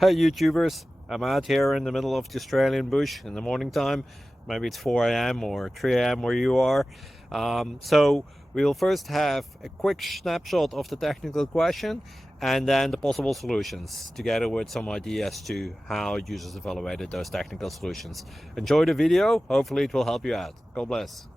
Hey YouTubers, I'm out here in the middle of the Australian bush in the morning time. Maybe it's 4 a.m. or 3 a.m. where you are. So we will first have a quick snapshot of the technical question and then the possible solutions, together with some ideas to how users evaluated those technical solutions. Enjoy the video, hopefully it will help you out. God bless.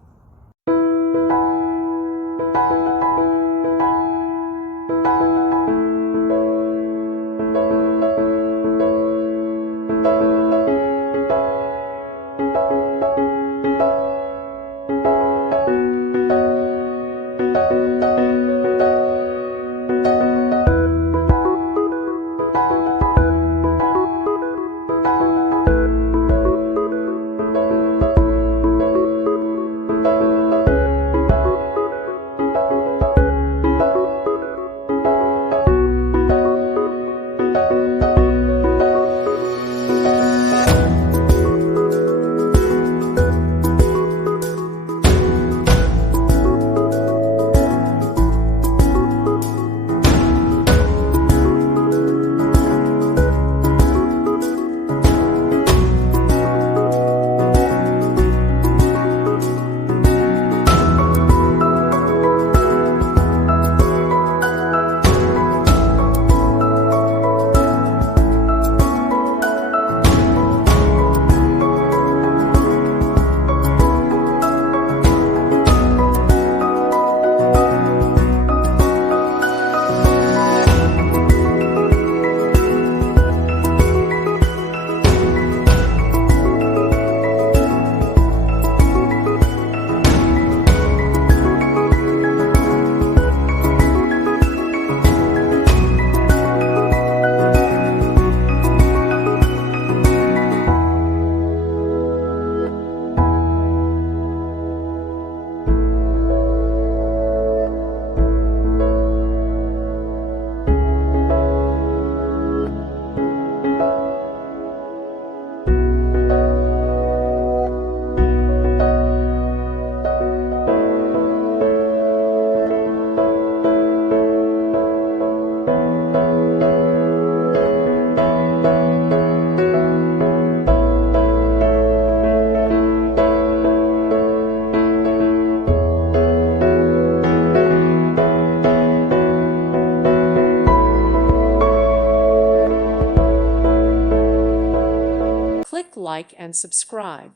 Click like and subscribe.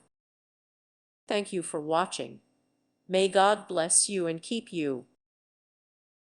Thank you for watching. May God bless you and keep you.